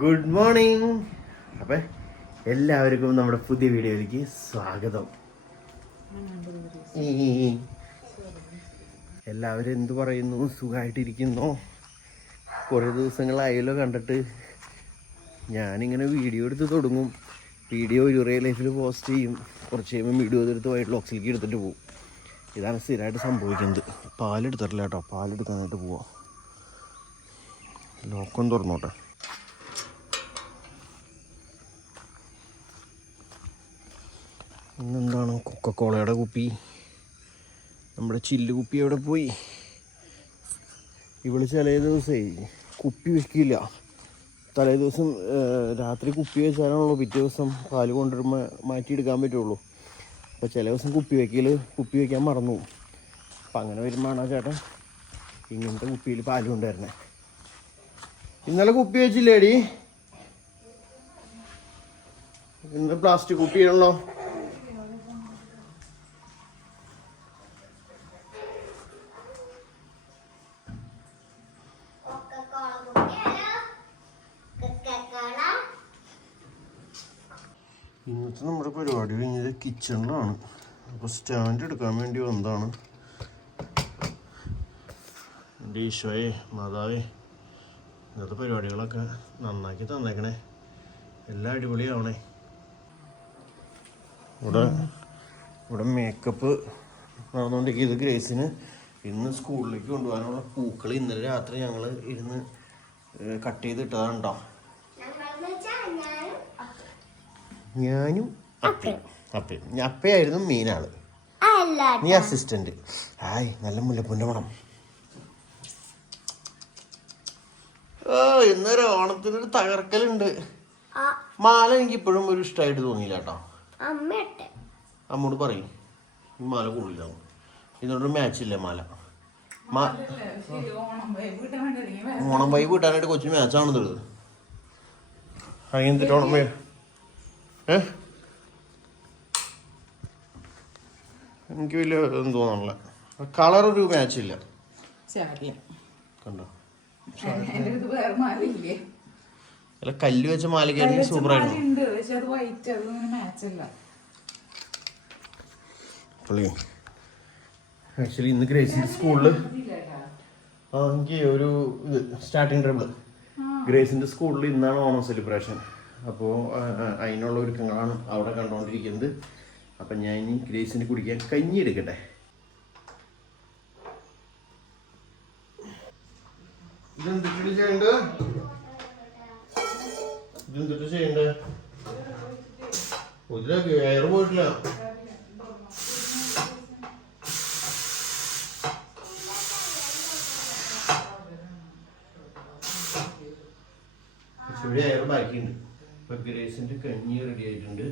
Good morning. അപ്പം എല്ലാവർക്കും നമ്മുടെ പുതിയ വീഡിയോയിലേക്ക് സ്വാഗതം. എല്ലാവരും എന്തു പറയുന്നു? സുഖമായിട്ടിരിക്കുന്നു? കുറേ ദിവസങ്ങളായല്ലോ കണ്ടിട്ട്. ഞാനിങ്ങനെ വീഡിയോ എടുത്ത് തുടങ്ങും, വീഡിയോ റിയൽ ലൈഫിൽ പോസ്റ്റ് ചെയ്യും, കുറച്ച് കഴിയുമ്പോൾ വീഡിയോ എടുത്ത് വൈറ്റ് ലോക്സിലേക്ക് എടുത്തിട്ട് പോകും. ഇതാണ് സ്ഥിരമായിട്ട് സംഭവിക്കുന്നത്. പാലെടുത്തിട്ടില്ല കേട്ടോ, പാലെടുക്കാനായിട്ട് പോവാം. ലോക്കൊന്ന് തുറന്നോട്ടെ. ഇന്നെന്താണ് കൊക്കക്കോളയുടെ കുപ്പി, നമ്മുടെ ചില്ല് കുപ്പി എവിടെ പോയി? ഇവള് ചില ദിവസമേ കുപ്പി വെക്കില്ല. തലേ ദിവസം രാത്രി കുപ്പി വെച്ചാലാണല്ലോ പിറ്റേ ദിവസം പാല് കൊണ്ടുവരുമ്പോൾ മാറ്റിയെടുക്കാൻ പറ്റുള്ളൂ. അപ്പോൾ ചില ദിവസം കുപ്പി വയ്ക്കാൻ മറന്നു. അപ്പം അങ്ങനെ വരുമ്പോഴാണ് ചേട്ടൻ ഇങ്ങനത്തെ കുപ്പിയിൽ പാല് കൊണ്ടുവരണേ. ഇന്നലെ കുപ്പി വെച്ചില്ലേടി? ഇന്ന് പ്ലാസ്റ്റിക് കുപ്പിയാണല്ലോ. ഇന്നത്തെ നമ്മുടെ പരിപാടി കഴിഞ്ഞത് കിച്ചണിലാണ്. അപ്പോൾ സ്റ്റാൻഡ് എടുക്കാൻ വേണ്ടി വന്നതാണ്. എൻ്റെ ഈശോയെ മാതാവേ, ഇന്നത്തെ പരിപാടികളൊക്കെ നന്നാക്കി തന്നേക്കണേ, എല്ലാം അടിപൊളിയാവണേ. ഇവിടെ മേക്കപ്പ് നടന്നുകൊണ്ടിരിക്കുക. ഇത് ഗ്രേസിന് ഇന്ന് സ്കൂളിലേക്ക് കൊണ്ടുപോകാനുള്ള പൂക്കൾ ഇന്നലെ രാത്രി ഞങ്ങൾ ഇരുന്ന് കട്ട് ചെയ്തിട്ടതാണ് കേട്ടോ. ഞാനും അപ്പയായിരുന്നു മെയിനാള്, നീ അസിസ്റ്റന്റ്. ഹായ്, നല്ല മുല്ലപ്പൂൻ്റെ മണം. ഇന്നൊരു ഓണത്തിനൊരു തകർക്കലുണ്ട്. മാല എനിക്ക് ഇപ്പോഴും ഒരു ഇഷ്ടമായിട്ട് തോന്നിയില്ല കേട്ടോ. അമ്മോട് പറയും ഈ മാല കൊള്ളില്ല, ഇതിനോടൊരു മാച്ചില്ല മാല. ഓണം വൈബ് കിട്ടാനായിട്ട് കൊച്ചിന് മാച്ചാണെന്ന് ഇത്. അങ്ങനെ ഓണം വൈബ് എനിക്ക് വലിയ ഇതൊന്നും തോന്നണില്ല. കളറൊരു മാച്ചില്ല കണ്ടോ. അല്ല, കല്ല് വെച്ച മാലയ്ക്കാണെങ്കിൽ സൂപ്പറായിരുന്നു. ആക്ച്വലി ഇന്ന് ഗ്രേസിന്റെ സ്കൂളില് എനിക്ക് ഒരു സ്റ്റാർട്ടിങ് ട്രബിള്. ഗ്രേസിന്റെ സ്കൂളിൽ ഇന്നാണ് ഓണം സെലിബ്രേഷൻ. അപ്പോൾ അതിനുള്ള ഒരുക്കങ്ങളാണ് അവിടെ കണ്ടുകൊണ്ടിരിക്കുന്നത്. അപ്പം ഞാൻ ഇനി ഗ്രേസിന് കുടിക്കാൻ കഞ്ഞി എടുക്കട്ടെ. ഇതെന്തിട്ട് ചെയ്യണ്ടേ? ഇതിലൊക്കെ എയർ പോയിട്ടില്ല. ഇവിടെ എയർ ബാക്കിയുണ്ട്. ഇപ്പൊ ഗ്രേസിന്റെ കഞ്ഞി റെഡി ആയിട്ടുണ്ട്.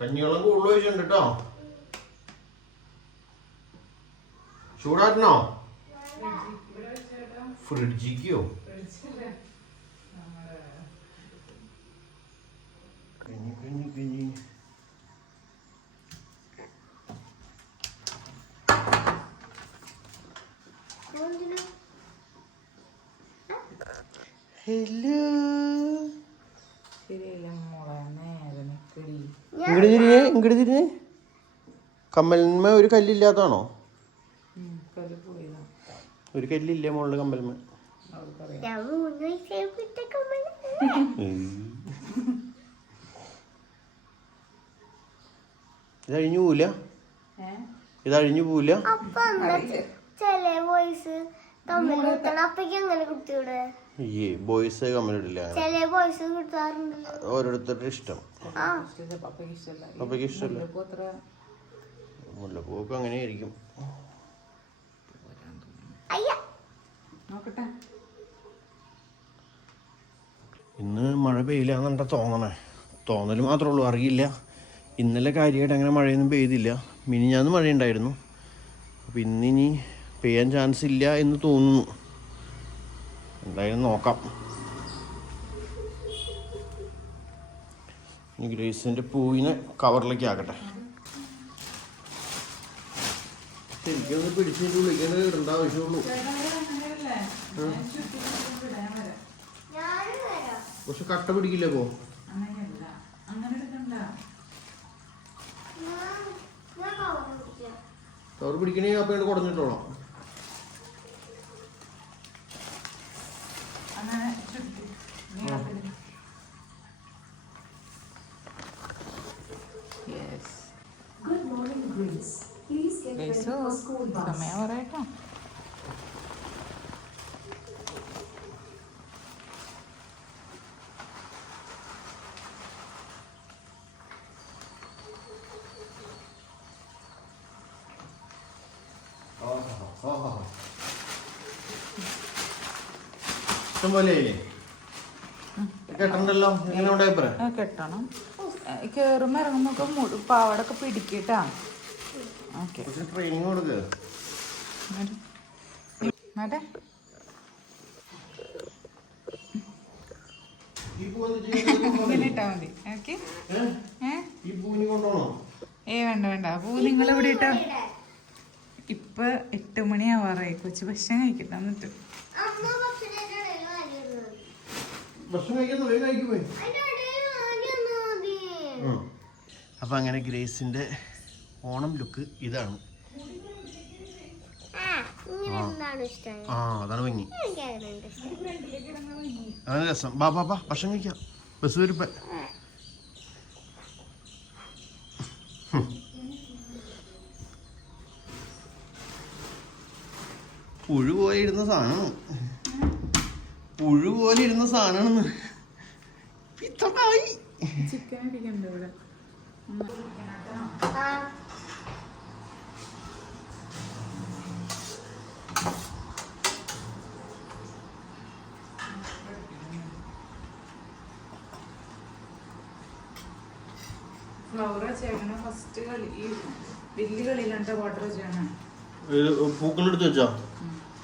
കഞ്ഞിവെള്ളം കൂടുതൽ ഒഴിച്ചിട്ടുണ്ട് കേട്ടോ. ചൂടാക്കണോ? ഫ്രിഡ്ജിക്കോ? കഞ്ഞി ഹലോ, ഇങ്ങോട്ട് തിരിഞ്ഞേ. കമ്മലിന്മ ഒരു കല്ലില്ലാത്താണോ? ഒരു കല്ലില്ല മോളുടെ കമ്മലിന്മ. ഇതഴിഞ്ഞു പോവില്ല, ഇതഴിഞ്ഞു പോവില്ല. ബോയ്സ് കമ്മലിടില്ല, ഓരോരുത്തരുടെ ഇഷ്ടം. അപ്പയ്ക്ക് ഇഷ്ടമല്ല. മുല്ലപ്പൂക്ക് അങ്ങനെയായിരിക്കും. ഇന്ന് മഴ പെയ്യില്ലാന്നുണ്ടാ തോന്നണേ. തോന്നൽ മാത്രമേ ഉള്ളൂ, അറിയില്ല. ഇന്നലെ കാര്യമായിട്ട് അങ്ങനെ മഴയൊന്നും പെയ്തില്ല. മിനിഞ്ഞാന്ന് മഴയുണ്ടായിരുന്നു. അപ്പോൾ ഇന്നിനി പെയ്യാൻ ചാൻസ് ഇല്ല എന്ന് തോന്നുന്നു. എന്തായാലും നോക്കാം. ഈ ഗ്രേസിൻ്റെ പൂവിനെ കവറിലേക്ക് ആക്കട്ടെ. എനിക്കൊന്ന് പിടിച്ചിട്ട് വിളിക്കേണ്ട ഇടേണ്ട ആവശ്യമുള്ളൂ. പക്ഷെ കട്ട പിടിക്കില്ലേ പോ? കവർ പിടിക്കണേ അപ്പം ഇങ്ങോട്ട് കുടഞ്ഞിട്ടോളാം. സമയം പറയട്ടോ. കെട്ടണ്ടല്ലോ, കെട്ടണം. കേറുമ്പോ ഇറങ്ങുമ്പോ പാവടൊക്കെ പിടിക്കട്ടാ. ട്രെയിനിങ് കൊടുക്കുക. വേണ്ട വേണ്ട, പൂ നിങ്ങൾ ഇവിടെ ഇട്ടോ. ഇപ്പൊ 8 മണിയാവാറായി. കൊച്ചു ഭക്ഷണം കഴിക്കട്ടെ. എന്നിട്ട് അപ്പൊ അങ്ങനെ ഗ്രേസിന്റെ ഓണം ലുക്ക് ഇതാണ്. അതാണ് ഭംഗി, അതാണ് രസം. ബാ ബാ ഭക്ഷണം കഴിക്കാം, ബസ് വരുമ്പ. പുഴു പോലെ ഇരുന്ന സാധനമാണ്, പുഴു പോലെ ഇരുന്ന സാധനമാണെന്ന്. ചിക്കൻ ഇരിക്കണ്ട ഇവിടെ. ഫ്ലവർ ചെയ്യണ ഫസ്റ്റ് കളി, ഈ വലിയ കളിയിലാണ് വാട്ടർ ചെയ്യണ. പൂക്കളെടുത്ത് വെച്ചാ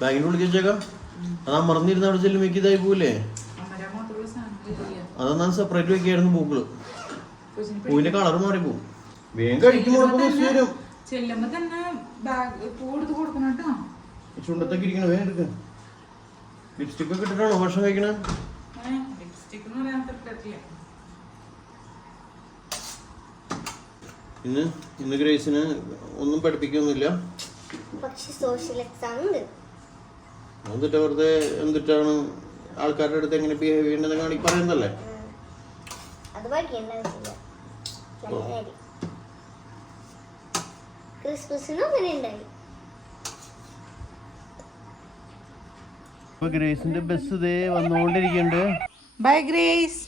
ബാഗിന്റെ ഉള്ളിൽ വെച്ചേക്കാം. അതാ മറന്നിരുന്ന അവിടെ ചെല്ലുമ്പോ ഇതായി പോവില്ലേ? അതൊന്നാ സെപ്പറേറ്റ് വെക്കായിരുന്നു പൂക്കള്. പൂവിന്റെ കളർ മാറി പോവും. വേഗം കഴിക്കുമ്പോ ചെല്ലുമ്പോ തന്നെ പൂ എടുത്ത് കൊടുക്കണം കേട്ടോ. ചുണ്ടത്തൊക്കെ ഇരിക്കണ വേഗം എടുക്ക. ലിപ്സ്റ്റിക് ഒക്കെ ഇട്ടിട്ടാണോ ഭക്ഷണം കഴിക്കണേ? ലിപ്സ്റ്റിക് എന്ന് പറയാൻ പറ്റില്ല. ഇന്ന് ഗ്രേസിന് ഒന്നും പഠിപ്പിക്കൊന്നുമില്ല. എന്നിട്ട് വെറുതെ എന്തിട്ടാണ് ആൾക്കാരുടെ അടുത്ത് എങ്ങനെ ബിഹേവ് ചെയ്യേണ്ടത് കാണി പറയുന്നല്ലേ. ഗ്രേസിന്റെ ബസ് ഇതേ വന്നുകൊണ്ടിരിക്കുന്നുണ്ട്. By grace.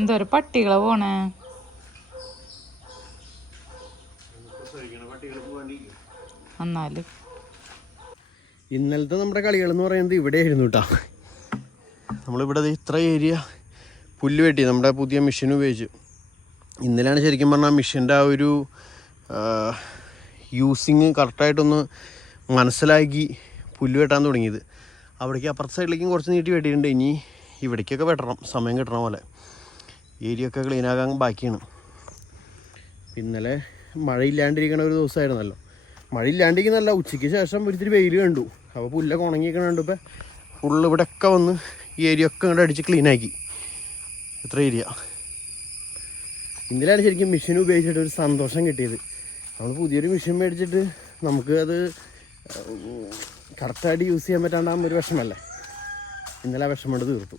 എന്തോരം പട്ടികളെ പോണേ. എന്നാലും ഇന്നലത്തെ നമ്മുടെ കളികൾ എന്ന് പറയുന്നത് ഇവിടെയായിരുന്നു കേട്ടോ. നമ്മളിവിടെ ഇത്ര ഏരിയ പുല്ല് വെട്ടി നമ്മുടെ പുതിയ മെഷീൻ ഉപയോഗിച്ച്. ഇന്നലെയാണ് ശരിക്കും പറഞ്ഞാൽ മെഷീൻ്റെ ആ ഒരു യൂസിങ് കറക്റ്റായിട്ടൊന്ന് മനസ്സിലാക്കി പുല്ല് വെട്ടാൻ തുടങ്ങിയത്. അവിടേക്ക് അപ്പുറത്തെ സൈഡിലേക്കും കുറച്ച് നീട്ടി വെട്ടിയിട്ടുണ്ട്. ഇനി ഇവിടേക്കൊക്കെ വെട്ടണം, സമയം കിട്ടണ പോലെ. ഏരിയ ഒക്കെ ക്ലീനാകാൻ ബാക്കിയാണ്. ഇന്നലെ മഴയില്ലാണ്ടിരിക്കണ ഒരു ദിവസമായിരുന്നല്ലോ. മഴയില്ലാണ്ടിരിക്കുന്നല്ല, ഉച്ചയ്ക്ക് ശേഷം ഒരിത്തിരി വെയിൽ കണ്ടു. അപ്പോൾ പുല്ലൊക്കെ ഉണങ്ങിക്കണുണ്ട്. ഇപ്പം ഫുള്ള് ഇവിടെയൊക്കെ വന്ന് ഈ ഏരിയ ഒക്കെ ഇങ്ങോട്ട് അടിച്ച് ക്ലീനാക്കി. ഇത്ര ഏരിയ ഇന്നലെയാണ് ശരിക്കും മെഷീൻ ഉപയോഗിച്ചിട്ട് ഒരു സന്തോഷം കിട്ടിയത്. നമ്മൾ പുതിയൊരു മെഷീൻ മേടിച്ചിട്ട് നമുക്ക് അത് കറക്റ്റായിട്ട് യൂസ് ചെയ്യാൻ പറ്റാണ്ടാകുമ്പോൾ ഒരു വിഷമല്ലേ. ഇന്നലെ ആ വിഷമം കൊണ്ട് തീർത്തു.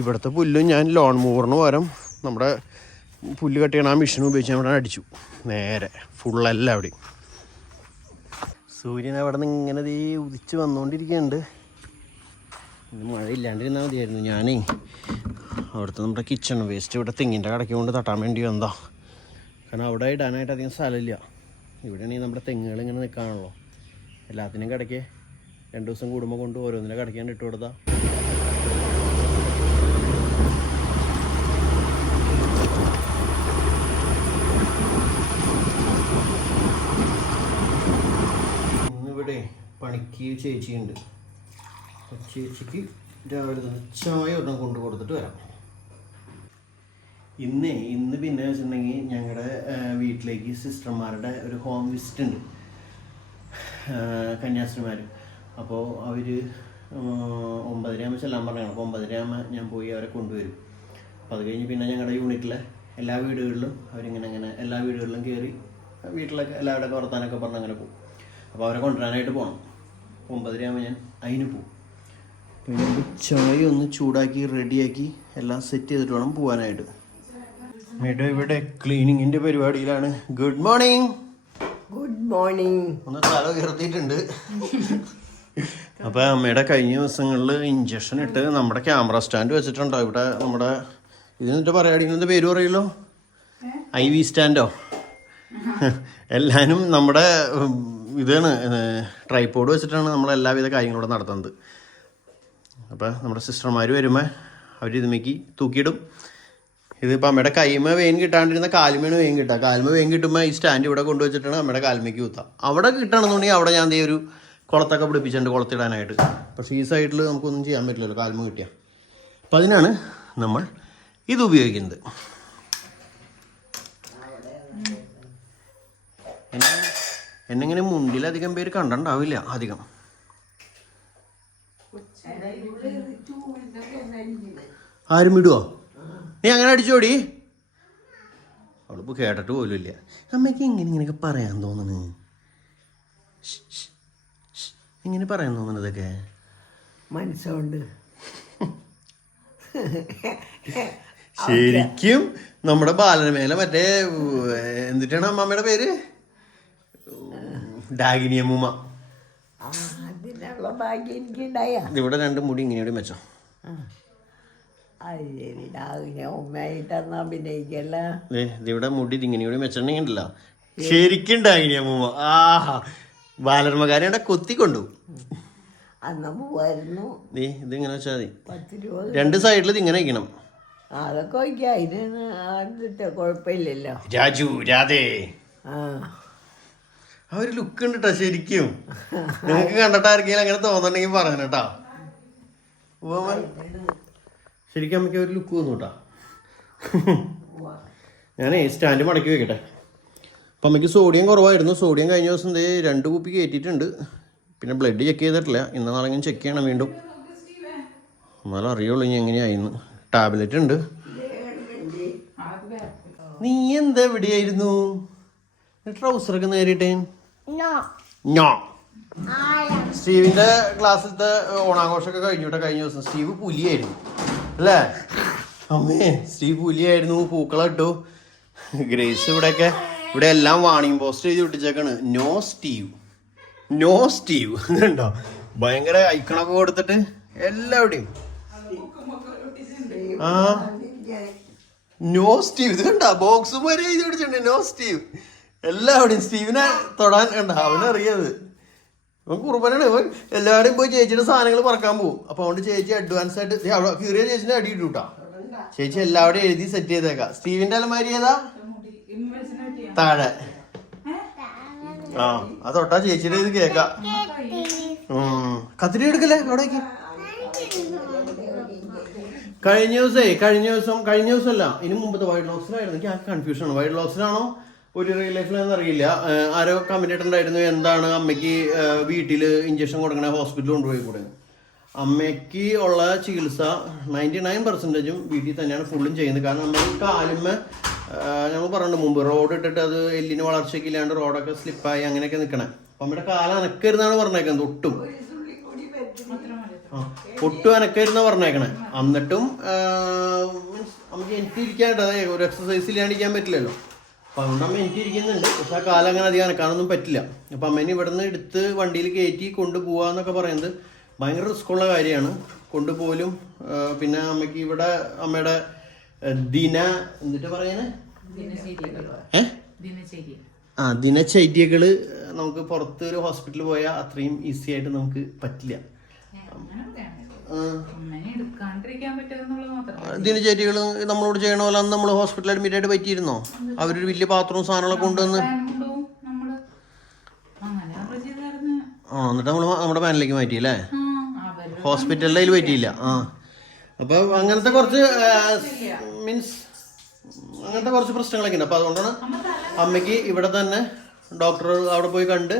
ഇവിടുത്തെ പുല്ലും ഞാൻ ലോൺ മൂവറിന് പകരം നമ്മുടെ പുല്ല് കട്ട് ചെയ്യണ ആ മെഷീൻ ഉപയോഗിച്ച് അവിടെ അടിച്ചു നേരെ ഫുള്ളെല്ലാം അവിടെയും. സൂര്യൻ അവിടെ നിന്ന് ഇങ്ങനെ ദേ ഉദിച്ച് വന്നുകൊണ്ടിരിക്കുന്നുണ്ട്. ഇന്ന് മഴ ഇല്ലാണ്ടിരുന്നാൽ മതിയായിരുന്നു. ഞാനേ അവിടുത്തെ നമ്മുടെ കിച്ചൺ വേസ്റ്റ് ഇവിടെ തെങ്ങിൻ്റെ കടയ്ക്ക് കൊണ്ട് തട്ടാൻ വേണ്ടി വന്നതാ. കാരണം അവിടെ ഇടാനായിട്ട് അധികം സ്ഥലമില്ല. ഇവിടെയാണെങ്കിൽ നമ്മുടെ തെങ്ങുകൾ ഇങ്ങനെ നിൽക്കാണല്ലോ. എല്ലാത്തിനും കടയ്ക്ക് 2 ദിവസം കൂടുമ്പോൾ കൊണ്ട് ഓരോന്നിൻ്റെ കടയ്ക്കാണ് ഇട്ട് കൊടുത്താൽ. ഇന്നിവിടെ പണിക്ക് ചേച്ചിയുണ്ട്. ചേച്ചിക്ക് രാവിലെ തന്നെ ചായ ഒരെണ്ണം കൊണ്ട് കൊടുത്തിട്ട് വരാം. ഇന്ന് പിന്നെ വെച്ചിട്ടുണ്ടെങ്കിൽ ഞങ്ങളുടെ വീട്ടിലേക്ക് സിസ്റ്റർമാരുടെ ഒരു ഹോം വിസിറ്റ് ഉണ്ട്, കന്യാസ്ത്രീമാർ. അപ്പോൾ അവർ 9:30 ചെല്ലാൻ പറഞ്ഞാണ്. അപ്പോൾ 9:30 ഞാൻ പോയി അവരെ കൊണ്ടുവരും. അപ്പോൾ അത് കഴിഞ്ഞ് പിന്നെ ഞങ്ങളുടെ യൂണിറ്റിലെ എല്ലാ വീടുകളിലും അവരിങ്ങനെ എല്ലാ വീടുകളിലും കയറി വീട്ടിലൊക്കെ എല്ലാവരുടെ വർത്താനൊക്കെ പറഞ്ഞ് അങ്ങനെ പോകും. അപ്പോൾ അവരെ കൊണ്ടുവരാനായിട്ട് പോകണം. 9:30 ഞാൻ അതിന് പോകും. പിന്നെ ചായ ഒന്ന് ചൂടാക്കി റെഡിയാക്കി എല്ലാം സെറ്റ് ചെയ്തിട്ട് വേണം പോകാനായിട്ട്. ഇവിടെ ക്ലീനിങ്ങിൻ്റെ പരിപാടിയിലാണ്. Good morning. Good morning. ഒന്ന് തല ഉയർത്തിയിട്ടുണ്ട്. അപ്പോൾ അമ്മയുടെ കഴിഞ്ഞ ദിവസങ്ങളിൽ ഇഞ്ചക്ഷൻ ഇട്ട് നമ്മുടെ ക്യാമറ സ്റ്റാൻഡ് വെച്ചിട്ടുണ്ടോ ഇവിടെ. നമ്മുടെ ഇതിനെന്താ പറയാടിക്കുന്നത് പേര് പറയല്ലോ, IV സ്റ്റാൻഡോ. എല്ലാവരും നമ്മുടെ ഇതാണ് ട്രൈപോഡ് വെച്ചിട്ടാണ് നമ്മൾ എല്ലാവിധ കാര്യങ്ങളും ഇവിടെ നടത്തുന്നത്. അപ്പോൾ നമ്മുടെ സിസ്റ്റർമാർ വരുമ്പോൾ അവർ ഇതുമേക്ക് തൂക്കിയിടും. ഇതിപ്പോൾ അമ്മയുടെ കൈമ വെയിൻ കിട്ടാണ്ടിരുന്ന കാലുമേണ് വെയിൻ കിട്ടുക. കാലുമ വെയിൻ കിട്ടുമ്പോൾ ഈ സ്റ്റാൻഡ് ഇവിടെ കൊണ്ടുവച്ചിട്ടാണ് അമ്മയുടെ കാലുമേക്ക് കുത്താം. അവിടെ കിട്ടണമെന്നുണ്ടെങ്കിൽ അവിടെ ഞാൻ ഒരു കുളത്തൊക്കെ പിടിപ്പിച്ചിട്ടുണ്ട് കുളത്തിടാനായിട്ട്. പക്ഷേ ഈ സൈഡിൽ നമുക്കൊന്നും ചെയ്യാൻ പറ്റില്ലല്ലോ കാലുമ കിട്ടിയാൽ. അപ്പം അതിനാണ് നമ്മൾ ഇത് ഉപയോഗിക്കുന്നത്. എന്നെങ്ങനെ മുണ്ടിലധികം പേര് കണ്ടിട്ടുണ്ടാവില്ല അധികം. ആരും വിടുവോ? നീ അങ്ങനെ അടിച്ചോടി. അവളിപ്പോൾ കേട്ടിട്ട് പോലും ഇല്ല. അമ്മയ്ക്ക് ഇങ്ങനെയൊക്കെ പറയാൻ തോന്നുന്നു. എങ്ങനെ പറയാൻ തോന്നുന്നതൊക്കെ മനസ്സുകൊണ്ട്. ശരിക്കും നമ്മുടെ ബാലനമേല മറ്റേ എന്നിട്ടാണ് അമ്മമ്മയുടെ പേര് ഡാഗിനിയമ്മൂമ്മ. അതിനുള്ള ഭാഗ്യം എനിക്കുണ്ടായ. ഇവിടെ 2 മുടി ഇങ്ങനെയോടെ മെച്ചോ. അത് ശരി, ഉമ്മയായിട്ടന്ന് അഭിനയിക്കല്ല. ഇവിടെ മുടി ഇങ്ങനെയോടെ മെച്ചണ്ടെങ്കിലല്ല ശരിക്കും ഡാഗിനിയമ്മൂമ്മ. ബാലർമ്മക്കാരെ കൊത്തിക്കൊണ്ടു. അന്ന് പോവായിരുന്നു. ഇതിങ്ങനെ വെച്ചാൽ മതി. 10 രൂപ 2 സൈഡിൽ ഇതിങ്ങനെ വയ്ക്കണം. അതൊക്കെ വയ്ക്കാം. അതിന് കുഴപ്പമില്ലല്ലോ. രാജു രാധേ ആ ആ ഒരു ലുക്ക് ഉണ്ട് കേട്ടോ ശരിക്കും. നിങ്ങൾക്ക് കണ്ടിട്ടായിരിക്കും അങ്ങനെ തോന്നണ്ടെങ്കിൽ പറയാൻ കേട്ടാ. ശരിക്കും അമ്മയ്ക്ക് ഒരു ലുക്ക് തോന്നു കേട്ടാ. ഞാനേ സ്റ്റാൻഡ് മടക്കി വെക്കട്ടെ. അപ്പം അമ്മയ്ക്ക് സോഡിയം കുറവായിരുന്നു. സോഡിയം കഴിഞ്ഞ ദിവസം 2 കുപ്പി കയറ്റിയിട്ടുണ്ട്. പിന്നെ ബ്ലഡ് ചെക്ക് ചെയ്തിട്ടില്ല. ഇന്ന് നാളെങ്കിലും ചെക്ക് ചെയ്യണം വീണ്ടും. എന്നാലും അറിയുള്ളൂ ഇനി എങ്ങനെയായിരുന്നു. ടാബ്ലറ്റ് ഉണ്ട്. നീ എന്താ എവിടെയായിരുന്നു? ട്രൗസറൊക്കെ നേരിട്ടേ. സ്റ്റീവിന്റെ ക്ലാസ്സിലത്തെ ഓണാഘോഷമൊക്കെ കഴിഞ്ഞിട്ട് കഴിഞ്ഞ ദിവസം സ്റ്റീവ് പുലിയായിരുന്നു അല്ലേ? അമ്മേ സ്റ്റീവ് പുലിയായിരുന്നു. പൂക്കളം ഇട്ടു. ഗ്രേസ് ഇവിടെ എല്ലാം വാണിംഗ് പോസ്റ്റ് എഴുതി ഒട്ടിച്ചേക്കാണ്. നോ സ്റ്റീവ്, നോ സ്റ്റീവ് എന്നുണ്ടോ. ഭയങ്കര ഐക്കണൊക്കെ കൊടുത്തിട്ട് എല്ലാവിടെയും നോ സ്റ്റീവ്. ഇത് കണ്ട ബോക്സ് വരെ എഴുതി ഒട്ടിച്ചിട്ടുണ്ട് നോ സ്റ്റീവ്. എല്ലാവിടെയും സ്റ്റീവിനെ തൊടാൻ കണ്ട. അവനറിയത് അവൻ കുറുമ്പനാണ്. അവൻ എല്ലാവരുടെയും പോയി ചേച്ചിയുടെ സാധനങ്ങൾ പറക്കാൻ പോകും. അപ്പൊ അതുകൊണ്ട് ചേച്ചി അഡ്വാൻസ് ആയിട്ട് അവിടെ കീറിയ ചേച്ചിന്റെ അടി ഇട്ടൂട്ടാ. ചേച്ചി എല്ലാവരുടെയും എഴുതി സെറ്റ് ചെയ്തേക്കാം. സ്റ്റീവിന്റെ അലമാരി ഏതാ? താഴെ. അത് തൊട്ടാ ചേച്ചിയുടെ ഇത് കേക്കാം. കത്തിരി എടുക്കല്ലേ അവിടേക്ക്. കഴിഞ്ഞ ദിവസമല്ല ഇനി മുമ്പത്തെ വൈറ്റ് ലോക്സിലായിരുന്നു. എനിക്ക് ആ കൺഫ്യൂഷൻ. വൈറ്റ് ലോക്സിലാണോ ഒരു റിയൽ ലൈഫിലാണെന്ന് അറിയില്ല. ആരോ കമന്റ് ഇട്ടുണ്ടായിരുന്നു എന്താണ് അമ്മയ്ക്ക് വീട്ടിൽ ഇഞ്ചക്ഷൻ കൊടുക്കണേ ഹോസ്പിറ്റലിൽ കൊണ്ടുപോയി കൂടെ. അമ്മയ്ക്ക് ഉള്ള ചികിത്സ 99% വീട്ടിൽ തന്നെയാണ് ഫുള്ളും ചെയ്യുന്നത്. കാരണം അമ്മയ്ക്ക് കാലുമ്മ ഞങ്ങൾ പറഞ്ഞിട്ടുണ്ട് മുമ്പ് റോഡ് ഇട്ടിട്ട് അത് എല്ലിന് വളർച്ചയ്ക്ക് ഇല്ലാണ്ട് റോഡൊക്കെ സ്ലിപ്പായി അങ്ങനെയൊക്കെ നിൽക്കണേ. അപ്പം അമ്മയുടെ കാല അനക്കരുന്നാണ് പറഞ്ഞേക്കുന്നത്. ഒട്ടും അനക്കരുന്ന പറഞ്ഞേക്കണേ. എന്നിട്ടും നമുക്ക് എനിക്ക് ഇരിക്കാണ്ട് ഒരു എക്സസൈസ് ഇല്ലാണ്ടിരിക്കാൻ പറ്റില്ലല്ലോ. അപ്പം അതുകൊണ്ട് അമ്മ എനിക്ക് ഇരിക്കുന്നുണ്ട്. പക്ഷെ ആ കാലം അങ്ങനെ അധികം അനക്കാനൊന്നും പറ്റില്ല. അപ്പം അമ്മേനെ ഇവിടെ നിന്ന് എടുത്ത് വണ്ടിയിൽ കയറ്റി കൊണ്ടുപോകാന്നൊക്കെ പറയുന്നത് ഭയങ്കര റിസ്ക്കുള്ള കാര്യമാണ് കൊണ്ടുപോലും. പിന്നെ അമ്മയ്ക്ക് ഇവിടെ അമ്മയുടെ എന്നിട്ട് പറയുന്നത് ദിനചര്യകള് നമുക്ക് പുറത്ത് ഒരു ഹോസ്പിറ്റലിൽ പോയാൽ അത്രയും ഈസി ആയിട്ട് നമുക്ക് പറ്റില്ല. ദിനചര്യകൾ നമ്മളോട് ചെയ്യണ പോലെ അന്ന് നമ്മൾ ഹോസ്പിറ്റലിൽ അഡ്മിറ്റ് ആയിട്ട് പറ്റിയിരുന്നോ? അവരൊരു വലിയ പാത്രവും സാധനങ്ങളൊക്കെ കൊണ്ടുവന്ന് എന്നിട്ട് നമ്മൾ നമ്മുടെ പാനിലേക്ക് മാറ്റി അല്ലേ? ഹോസ്പിറ്റലിൽ അതിൽ പറ്റിയില്ല. അപ്പൊ അങ്ങനത്തെ കുറച്ച് മീൻസ് അങ്ങനത്തെ കുറച്ച് പ്രശ്നങ്ങളൊക്കെ ഉണ്ട്. അപ്പൊ അതുകൊണ്ടാണ് അമ്മയ്ക്ക് ഇവിടെ തന്നെ ഡോക്ടർ അവിടെ പോയി കണ്ട്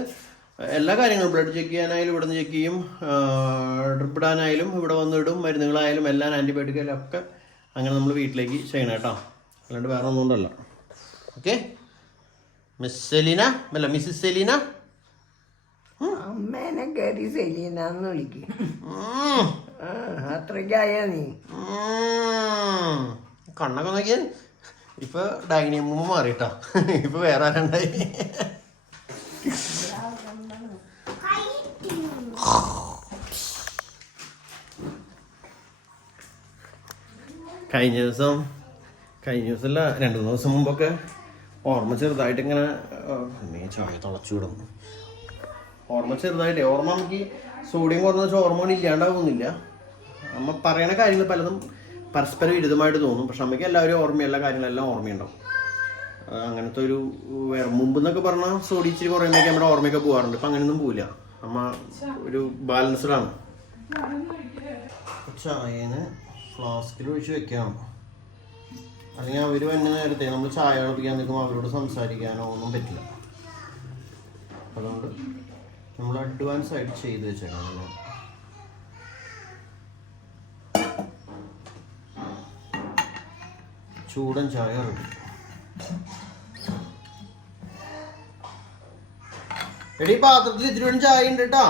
എല്ലാ കാര്യങ്ങളും ബ്ലഡ് ചെക്ക് ചെയ്യാനായാലും ഇവിടെ നിന്ന് ചെക്ക് ചെയ്യും, ഡ്രിപ്പ് ഇടാനായാലും ഇവിടെ വന്നിടും, മരുന്നുകളായാലും എല്ലാം ആൻറ്റിബയോട്ടിക് ആയാലും ഒക്കെ അങ്ങനെ നമ്മൾ വീട്ടിലേക്ക് ചെയ്യണം കേട്ടോ. അല്ലാണ്ട് വേറെ ഒന്നും കൊണ്ടല്ല. ഓക്കെ മിസ് സെലീന അല്ല മിസ്സിസ് സെലീന. അമ്മേനെ കയറി സെലീനാന്ന് വിളിക്കും. അത്രയ്ക്കായ നീ കണ്ണൊക്കെ നോക്കിയാൽ ഇപ്പൊ ഡൈനിയമ്മ മാറിയിട്ടാ. ഇപ്പൊ വേറെ ആരുണ്ടായി. കഴിഞ്ഞ ദിവസമല്ല 2-3 ദിവസം മുമ്പൊക്കെ ഓർമ്മ ചെറുതായിട്ട് ഇങ്ങനെ ചായ തിളച്ചു വിടുന്നു. ഓർമ്മ ചെറുതായിട്ടേ ഓർമ്മ നമുക്ക് സോഡിയം കുറഞ്ഞ വെച്ചാൽ ഓർമ്മകൾ ഇല്ലാണ്ടാവുന്നില്ല. അമ്മ പറയണ കാര്യങ്ങൾ പലതും പരസ്പരം വിരുദ്ധമായിട്ട് തോന്നും. പക്ഷെ അമ്മയ്ക്ക് എല്ലാവരും ഓർമ്മയുള്ള കാര്യങ്ങളെല്ലാം ഓർമ്മയുണ്ടാവും. അങ്ങനത്തെ ഒരു വേറെ മുമ്പെന്നൊക്കെ പറഞ്ഞാൽ സോഡി ഇച്ചിരി കുറയുമ്പോഴേക്കും നമ്മുടെ ഓർമ്മയൊക്കെ പോകാറുണ്ട്. ഇപ്പം അങ്ങനെയൊന്നും പോവില്ല. അമ്മ ഒരു ബാലൻസ്ഡാണ്. ചായന് ഫ്ലാസ്കിൽ ഒഴിച്ച് വെക്കാം. അല്ലെങ്കിൽ അവർ വന്ന നേരത്തെ നമ്മൾ ചായ തിളപ്പിക്കാൻ നിൽക്കുമ്പോൾ അവരോട് സംസാരിക്കാനോ ഒന്നും പറ്റില്ല. അതുകൊണ്ട് നമ്മൾ അഡ്വാൻസ് ആയിട്ട് ചെയ്ത് വെച്ചേക്കണം. ചൂടൻ ചായ റെഡി. എടി പാത്രത്തിൽ ഇത്തിരി വേണം ചായ ഉണ്ട് കേട്ടോ.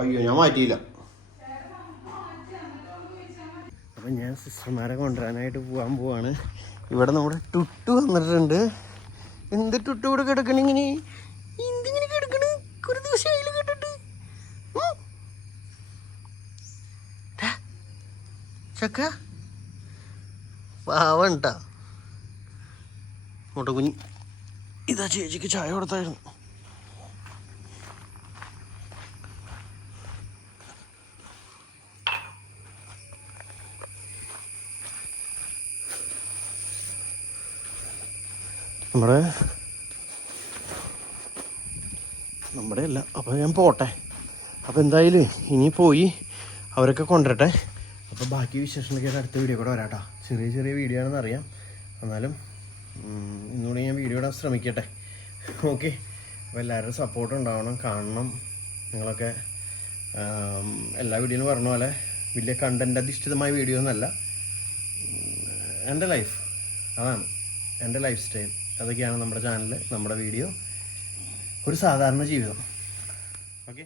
അയ്യോ ഞാൻ മാറ്റിയില്ല. അപ്പം ഞാൻ സിസ്റ്റർമാരെ കൊണ്ടുവരാനായിട്ട് പോകാൻ പോവാണ്. ഇവിടെ നമ്മുടെ ടുട്ടു വന്നിട്ടുണ്ട്. എന്ത് ടുട്ടു ഇവിടെ കിടക്കണ ഇങ്ങനെ എന്തിങ്ങനെ കിടക്കണ്? ഒരു ദിവസം അതിൽ കേട്ടിട്ട് ചക്ക പാവണ്ട മുട്ട കുഞ്ഞി. ഇതാ ചേച്ചിക്ക് ചായ കൊടുത്തായിരുന്നു. നമ്മുടെ അല്ല. അപ്പോൾ ഞാൻ പോട്ടെ. അപ്പോൾ എന്തായാലും ഇനി പോയി അവരൊക്കെ കൊണ്ടുവരട്ടെ. അപ്പോൾ ബാക്കി വിശേഷങ്ങളൊക്കെ അടുത്ത വീഡിയോ കൂടെ വരാട്ടോ. ചെറിയ വീഡിയോ ആണെന്ന് അറിയാം, എന്നാലും ഇന്നുകൂടി ഞാൻ വീഡിയോ ഇടാൻ ശ്രമിക്കട്ടെ. ഓക്കെ. അപ്പോൾ എല്ലാവരുടെയും സപ്പോർട്ട് ഉണ്ടാവണം, കാണണം. നിങ്ങളൊക്കെ എല്ലാ വീഡിയോയിലും പറഞ്ഞ പോലെ വലിയ കണ്ടൻറ് അധിഷ്ഠിതമായ വീഡിയോ ഒന്നല്ല. എൻ്റെ ലൈഫ് അതാണ്, എൻ്റെ ലൈഫ് സ്റ്റൈൽ അതൊക്കെയാണ് നമ്മുടെ ചാനൽ, നമ്മുടെ വീഡിയോ, ഒരു സാധാരണ ജീവിതം. ഓക്കെ.